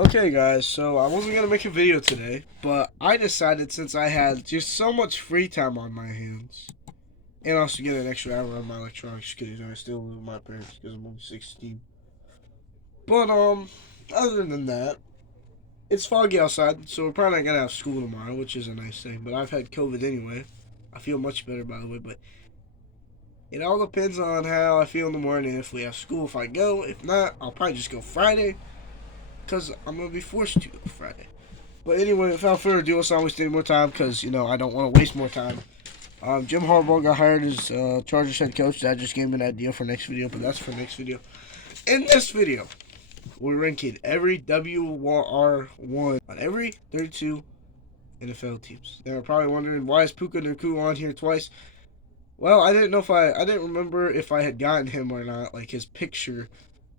Okay guys, so I wasn't going to make a video today, but I decided since I had just so much free time on my hands, and also get an extra hour on my electronics because I still live with my parents because I'm only 16. But other than that, it's foggy outside, so we're probably not going to have school tomorrow, which is a nice thing, but I've had COVID anyway. I feel much better, by the way, but it all depends on how I feel in the morning. If we have school, if I go. If not, I'll probably just go Friday because I'm going to be forced to go Friday. But anyway, without further ado, let's not waste any more time because, I don't want to waste more time. Jim Harbaugh got hired as Chargers head coach. That just gave me an idea for next video, but that's for next video. In this video, we're ranking every WR1 on every 32 NFL teams. They're probably wondering, why is Puka Nacua on here twice? Well, I didn't know if I didn't remember if I had gotten him or not, like his picture,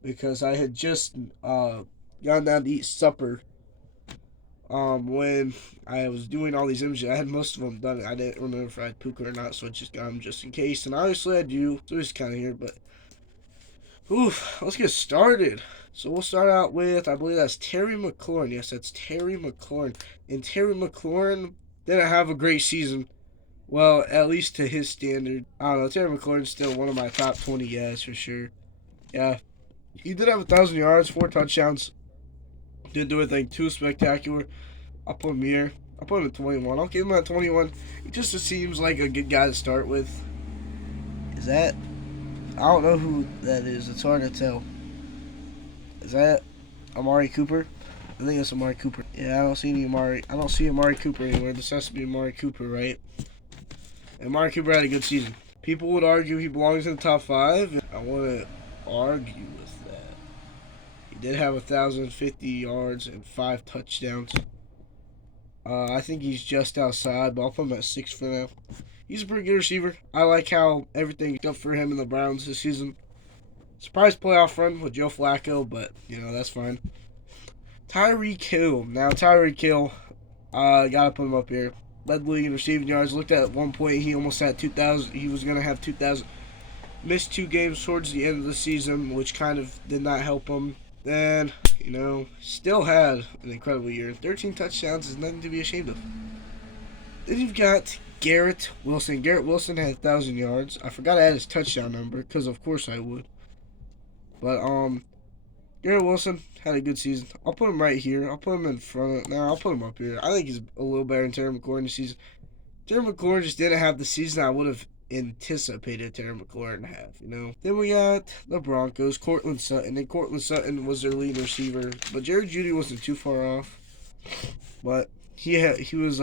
because I had just gone down to eat supper when I was doing all these images. I had most of them done. I didn't remember if I had Puka or not, so I just got them just in case. And obviously I do, so it's kind of here, but let's get started. So we'll start out with, I believe that's Terry McLaurin. Yes, that's Terry McLaurin. And Terry McLaurin didn't have a great season. Well, at least to his standard. I don't know. Terry McLaurin's still one of my top 20 guys for sure. Yeah, he did have 1,000 yards, 4 touchdowns. Didn't do anything too spectacular. I'll put him here. I'll put him at 21. I'll give him at 21. He just seems like a good guy to start with. Is that? I don't know who that is. It's hard to tell. Is that Amari Cooper? I think it's Amari Cooper. Yeah, I don't see any Amari. I don't see Amari Cooper anywhere. This has to be Amari Cooper, right? And Amari Cooper had a good season. People would argue he belongs in the top 5. I want to argue with that. He did have 1,050 yards and 5 touchdowns. I think he's just outside, but I'll put him at 6 for now. He's a pretty good receiver. I like how everything's up for him in the Browns this season. Surprise playoff run with Joe Flacco, but, that's fine. Tyreek Hill. Now, Tyreek Hill, gotta put him up here. Led the league in receiving yards. Looked at one point, he almost had 2,000. He was going to have 2,000. Missed 2 games towards the end of the season, which kind of did not help him. Then, still had an incredible year. 13 touchdowns is nothing to be ashamed of. Then you've got Garrett Wilson. Garrett Wilson had 1,000 yards. I forgot to add his touchdown number, because of course I would. But, Garrett Wilson had a good season. I'll put him right here. I'll put him in front of... No, I'll put him up here. I think he's a little better than Terry McLaurin this season. Terry McLaurin just didn't have the season I would have anticipated Terry McLaurin to have, Then we got the Broncos, Courtland Sutton. And Courtland Sutton was their lead receiver. But Jerry Jeudy wasn't too far off. But he was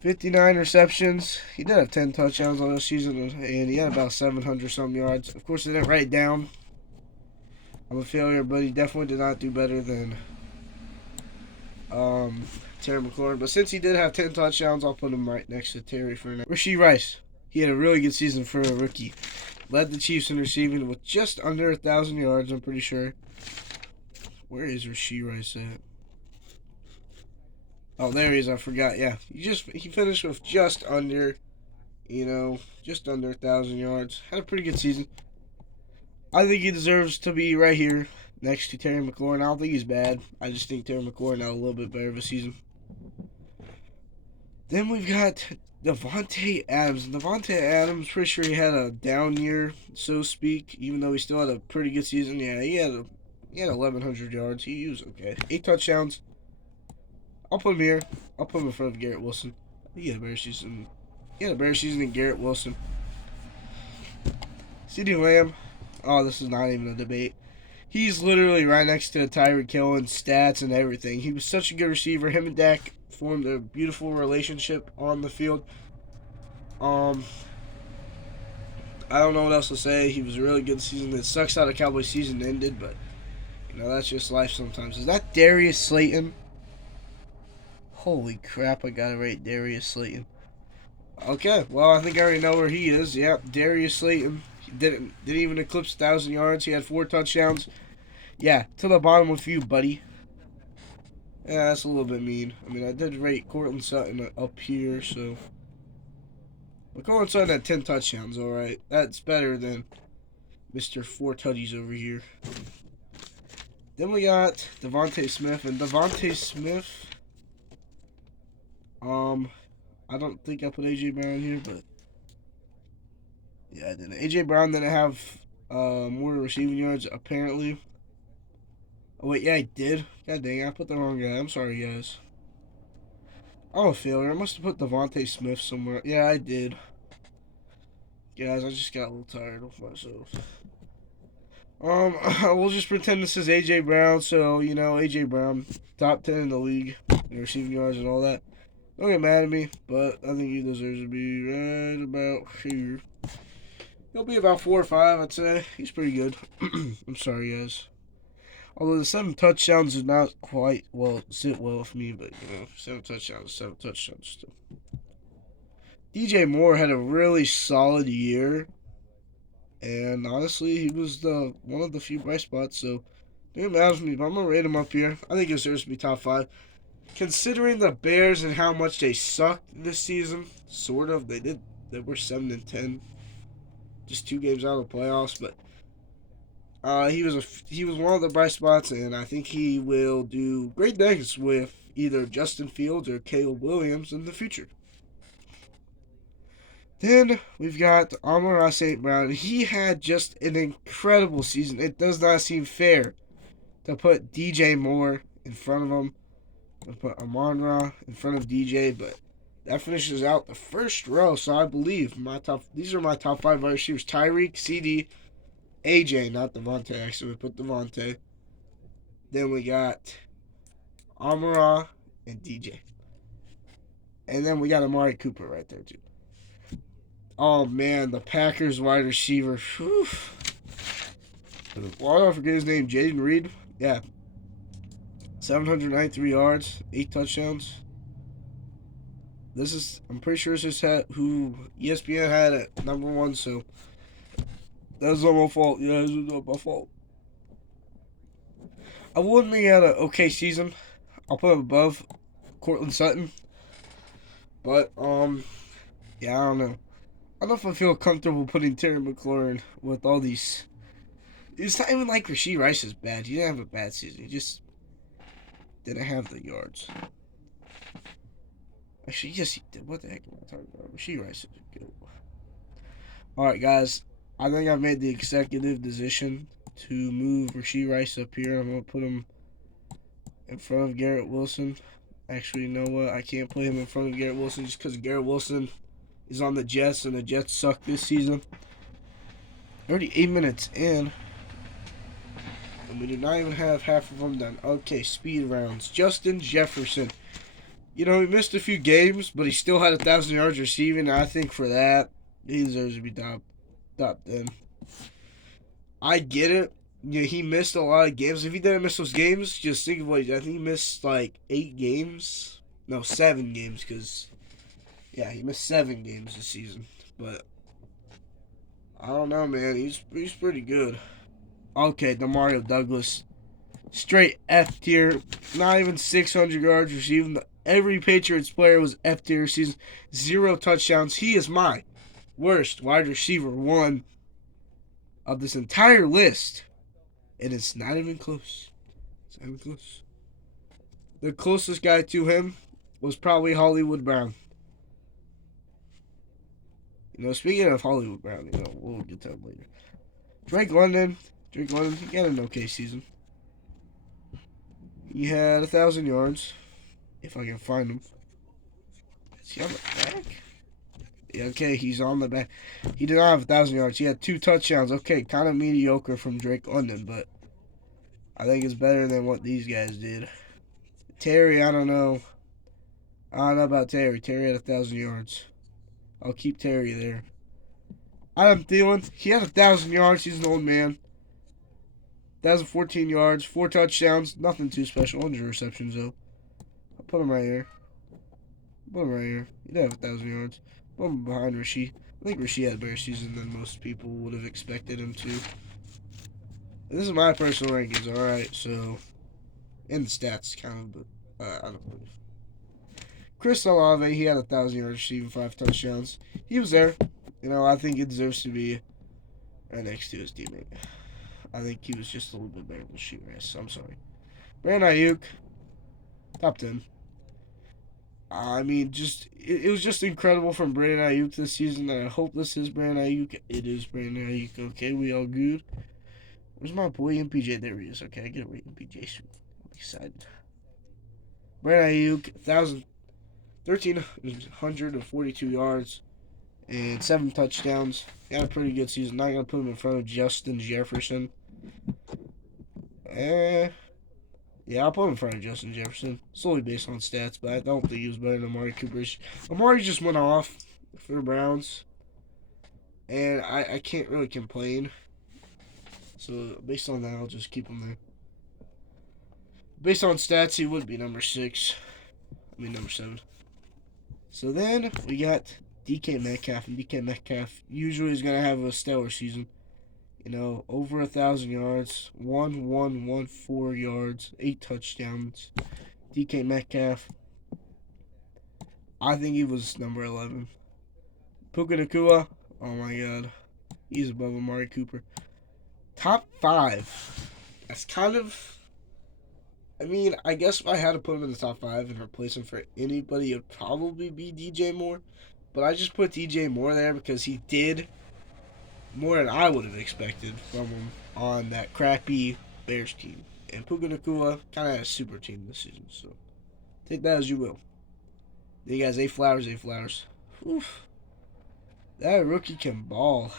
59 receptions. He did have 10 touchdowns on this season, and he had about 700 some yards. Of course, I didn't write it down. I'm a failure, but he definitely did not do better than Terry McLaurin. But since he did have 10 touchdowns, I'll put him right next to Terry for now. Rashee Rice. He had a really good season for a rookie. Led the Chiefs in receiving with just under 1,000 yards, I'm pretty sure. Where is Rashee Rice at? Oh, there he is. I forgot. Yeah, he finished with just under, just under 1,000 yards. Had a pretty good season. I think he deserves to be right here next to Terry McLaurin. I don't think he's bad. I just think Terry McLaurin had a little bit better of a season. Then we've got Davante Adams. Davante Adams, pretty sure he had a down year, so to speak, even though he still had a pretty good season. Yeah, he had 1,100 yards. He was okay. 8 touchdowns. I'll put him here. I'll put him in front of Garrett Wilson. He had a better season. He had a better season than Garrett Wilson. CeeDee Lamb. Oh, this is not even a debate. He's literally right next to Tyreek Hill in stats and everything. He was such a good receiver. Him and Dak formed a beautiful relationship on the field. I don't know what else to say. He was a really good season. It sucks how the Cowboys season ended, but that's just life sometimes. Is that Darius Slayton? Holy crap, I gotta rate Darius Slayton. Okay, well, I think I already know where he is. Yep, Darius Slayton. He didn't even eclipse 1,000 yards. He had 4 touchdowns. Yeah, to the bottom with you, buddy. Yeah, that's a little bit mean. I mean, I did rate Courtland Sutton up here, so... But Courtland Sutton had 10 touchdowns, alright. That's better than Mr. 4 tutties over here. Then we got Devontae Smith, and Devontae Smith, I don't think I put AJ Brown here, but yeah, I didn't. AJ Brown didn't have more receiving yards apparently. Oh wait, yeah, I did. God dang it, I put the wrong guy. I'm sorry, guys. I'm a failure. I must have put Devontae Smith somewhere. Yeah, I did. Guys, I just got a little tired of myself. We'll just pretend this is AJ Brown. So AJ Brown, top 10 in the league in receiving yards and all that. Don't get mad at me, but I think he deserves to be right about here. He'll be about 4 or 5, I'd say. He's pretty good. I'm sorry, guys. Although the 7 touchdowns is not quite sit well with me, but 7 touchdowns, 7 touchdowns still. DJ Moore had a really solid year, and honestly, he was one of the few bright spots. So, it matters to me, but I'm gonna rate him up here. I think he deserves to be top 5, considering the Bears and how much they sucked this season. Sort of, they did. They were 7-10, just 2 games out of the playoffs, but he was one of the bright spots, and I think he will do great things with either Justin Fields or Caleb Williams in the future. Then we've got Amon-Ra St. Brown. He had just an incredible season. It does not seem fair to put DJ Moore in front of him, and put Amon-Ra in front of DJ, but that finishes out the first row. So I believe these are my top 5 wide receivers: Tyreek, CD, AJ, not Devontae. Actually, we put Devontae. Then we got Amon-Ra and DJ, and then we got Amari Cooper right there too. Oh man, the Packers wide receiver. Whew. Why do I forget his name? Jaden Reed. Yeah. 793 yards, 8 touchdowns. I'm pretty sure this is who ESPN had at #1, so that's not my fault. Yeah, it's not my fault. I wouldn't be at an okay season. I'll put him above Cortland Sutton. But, yeah, I don't know. I don't know if I feel comfortable putting Terry McLaurin with all these. It's not even like Rashee Rice is bad. He didn't have a bad season. He just didn't have the yards. Actually, yes, he did. What the heck am I talking about? Rashee Rice is good. Alright, guys. I think I've made the executive decision to move Rashee Rice up here. I'm going to put him in front of Garrett Wilson. Actually, you know what? I can't put him in front of Garrett Wilson just because Garrett Wilson is on the Jets, and the Jets suck this season. 38 minutes in, and we do not even have half of them done. Okay, speed rounds. Justin Jefferson. He missed a few games, but he still had 1,000 yards receiving. And I think for that, he deserves to be top 10. I get it. He missed a lot of games. If he didn't miss those games, just think of what I think he missed like 8 games. No, 7 games, because he missed 7 games this season. But I don't know, man. He's pretty good. Okay, Demario Douglas, straight F tier. Not even 600 yards receiving. Every Patriots player was F tier season. 0 touchdowns. He is my worst wide receiver 1 of this entire list. And it's not even close. It's not even close. The closest guy to him was probably Hollywood Brown. Speaking of Hollywood Brown, we'll get to him later. Drake London, he had an okay season. He had 1,000 yards. If I can find him. Is he on the back? Yeah, okay, he's on the back. He did not have 1,000 yards. He had 2 touchdowns. Okay, kind of mediocre from Drake London, but I think it's better than what these guys did. Terry, I don't know. I don't know about Terry. Terry had 1,000 yards. I'll keep Terry there. Adam Thielen, he had 1,000 yards. He's an old man. 1,014 yards, 4 touchdowns. Nothing too special. 100 receptions, though. I'll put him right here. He did have 1,000 yards. Put him behind Rashee. I think Rashee had a better season than most people would have expected him to. And this is my personal rankings, alright, so. In the stats, kind of, but I don't believe. Chris Olave, he had 1,000 yards receiving, 5 touchdowns. He was there. I think he deserves to be right next to his teammate. I think he was just a little bit better than Sheamus. I'm sorry. Brandon Ayuk, top 10. I mean, it was just incredible from Brandon Ayuk this season. And I hope this is Brandon Ayuk. It is Brandon Ayuk. Okay, we all good. Where's my boy MPJ? There he is. Okay, I get a rate MPJ soon. I'm excited. Brandon Ayuk, 1,342 yards and 7 touchdowns. Got a pretty good season. Not gonna put him in front of Justin Jefferson. Yeah, I'll put him in front of Justin Jefferson, solely based on stats, but I don't think he was better than Amari Cooper. Amari just went off for the Browns, and I can't really complain. So, based on that, I'll just keep him there. Based on stats, he would be number 6. Number 7. So then, we got DK Metcalf, and DK Metcalf usually is going to have a stellar season. Over 1,000 yards, 1,114 yards, 8 touchdowns. DK Metcalf, I think he was number 11. Puka Nacua, oh my god, he's above Amari Cooper. Top 5. That's kind of, I guess if I had to put him in the top 5 and replace him for anybody, it would probably be DJ Moore. But I just put DJ Moore there because he did more than I would have expected from him on that crappy Bears team. And Puka Nacua kind of had a super team this season, so take that as you will. Then you guys, A Flowers. Oof. That rookie can ball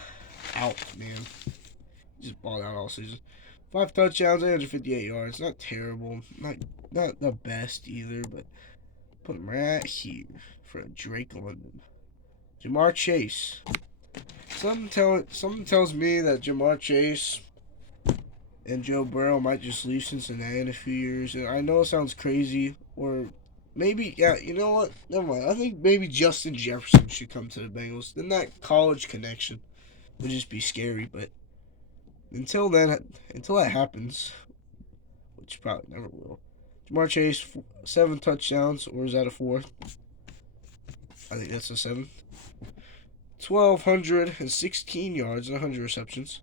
out, man. He just balled out all season. 5 touchdowns, 858 yards. Not terrible. Not the best either, but put him right here for Drake London. Jamar Chase. Something tells me that Jamar Chase and Joe Burrow might just leave Cincinnati in a few years. And I know it sounds crazy, or maybe, yeah, you know what? Never mind. I think maybe Justin Jefferson should come to the Bengals. Then that college connection would just be scary. But until that happens, which probably never will, Jamar Chase, 7 touchdowns, or is that a 4? I think that's a 7. 1,216 yards and 100 receptions.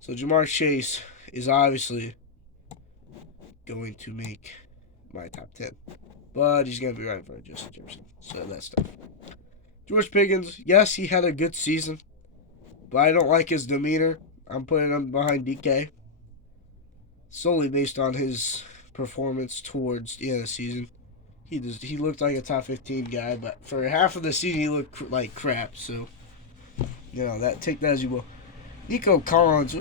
So Jamar Chase is obviously going to make my top 10. But he's going to be right in front of Justin Jefferson. So that's tough. George Pickens, yes, he had a good season. But I don't like his demeanor. I'm putting him behind DK. Solely based on his performance towards the end of the season. He looked like a top 15 guy, but for half of the season he looked like crap. So, take that as you will. Nico Collins,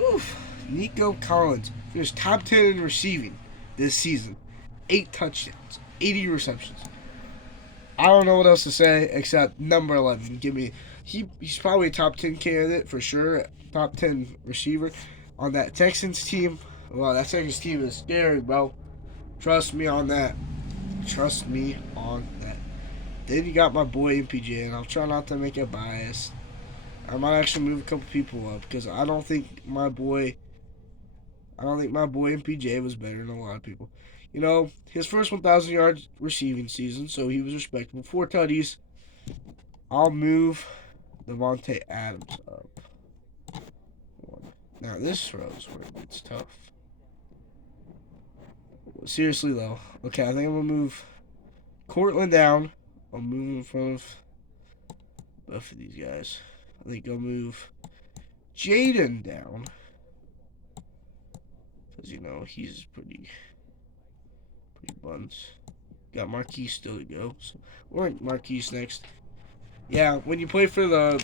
Nico Collins finished top 10 in receiving this season. 8 touchdowns, 80 receptions. I don't know what else to say except number 11. He's probably a top 10 candidate for sure. Top 10 receiver on that Texans team. Well, that Texans team is scary, bro. Trust me on that. Then you got my boy MPJ, and I'll try not to make it biased. I might actually move a couple people up because I don't think my boy MPJ was better than a lot of people. His first 1,000 yard receiving season, so he was respectable. 4 tutties. I'll move Devontae Adams up. Now this row is where it gets tough. Seriously though, okay, I think I'm gonna move Cortland down. I'll move him in front of both of these guys. I think I'll move Jaden down because he's pretty buns. Got Marquise still to go. So we're Marquise next. Yeah, when you play for the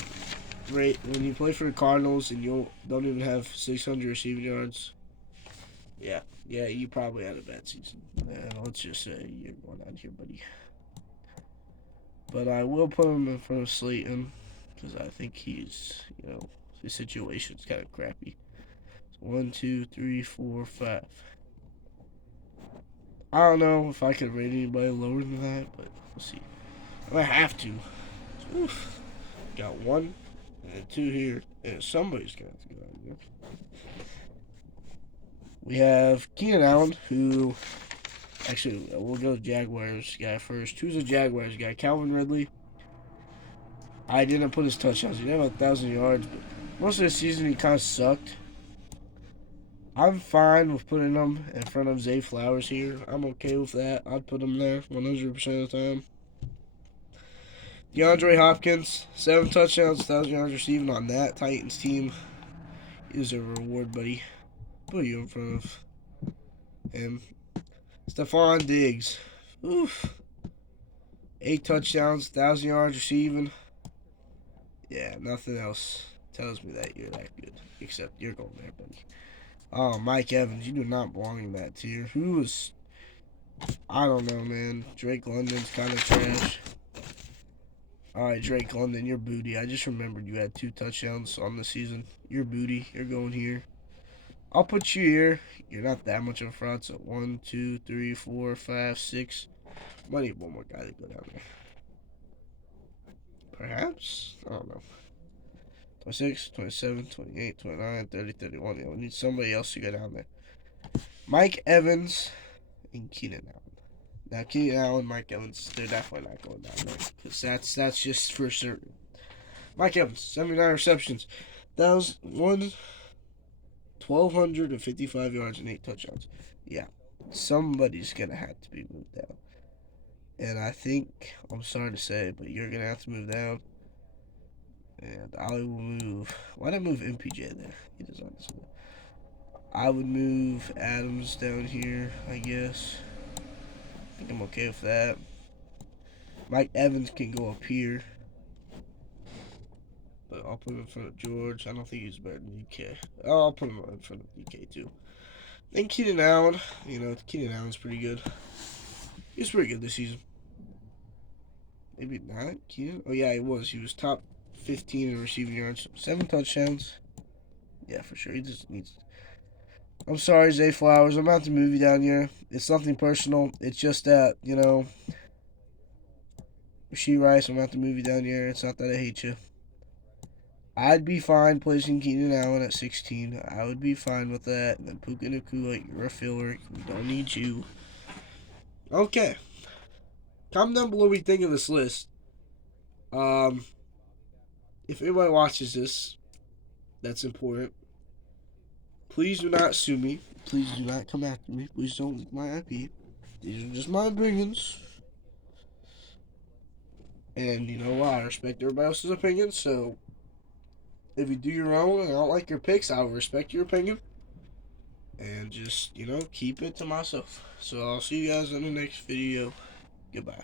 Cardinals and you don't even have 600 receiving yards. Yeah, you probably had a bad season. Let's just say you're going out here, buddy. But I will put him in front of Slayton because I think his situation's kind of crappy. So 1, 2, 3, 4, 5. I don't know if I could rate anybody lower than that, but we'll see. I might have to. Oof. Got 1 and 2 here, and somebody's going to have to go out here. We have Keenan Allen, who... Actually, we'll go Jaguars guy first. Who's a Jaguars guy? Calvin Ridley. I didn't put his touchdowns. He didn't have 1,000 yards, but most of the season he kind of sucked. I'm fine with putting them in front of Zay Flowers here. I'm okay with that. I'd put him there 100% of the time. DeAndre Hopkins, 7 touchdowns, 1,000 yards receiving on that Titans team. Is a reward, buddy. Put you in front of him. Stephon Diggs. Oof. 8 touchdowns, 1,000 yards receiving. Yeah, nothing else tells me that you're that good. Except you're going there, buddy. Oh, Mike Evans, you do not belong in that tier. Who is... I don't know, man. Drake London's kind of trash. Alright, Drake London, you're booty. I just remembered you had 2 touchdowns on the season. You're booty. You're going here. I'll put you here. You're not that much of a fraud. So 1, 2, 3, 4, 5, 6. Might need one more guy to go down there. Perhaps? I don't know. 26, 27, 28, 29, 30, 31. Yeah, we need somebody else to go down there. Mike Evans and Keenan Allen. Now, Keenan Allen, Mike Evans, they're definitely not going down there. Because that's just for certain. Mike Evans, 79 receptions. That was 1,255 yards and 8 touchdowns. Yeah, somebody's going to have to be moved down. And I think, I'm sorry to say, but you're going to have to move down. And I will move. Why'd I move MPJ there? He doesn't understand. I would move Adams down here, I guess. I think I'm okay with that. Mike Evans can go up here. But I'll put him in front of George. I don't think he's better than DK. Oh, I'll put him in front of DK too. Then Keenan Allen. You know, Keenan Allen's pretty good. He's pretty good this season. Maybe not. Keenan? Oh, yeah, he was. He was top 15 in receiving yards. 7 touchdowns. Yeah, for sure. He just needs... I'm sorry, Zay Flowers. I'm about to move you down here. It's nothing personal. It's just that, you know... Rasheed Rice, I'm about to move you down here. It's not that I hate you. I'd be fine placing Keenan Allen at 16. I would be fine with that. And then Puka Nacua, you're a filler. We don't need you. Okay. Comment down below what you think of this list. If anybody watches this, that's important. Please do not sue me. Please do not come after me. Please don't leak my IP. These are just my opinions. And you know what? I respect everybody else's opinion, so if you do your own and I don't like your picks, I'll respect your opinion. And just, you know, keep it to myself. So I'll see you guys in the next video. Goodbye.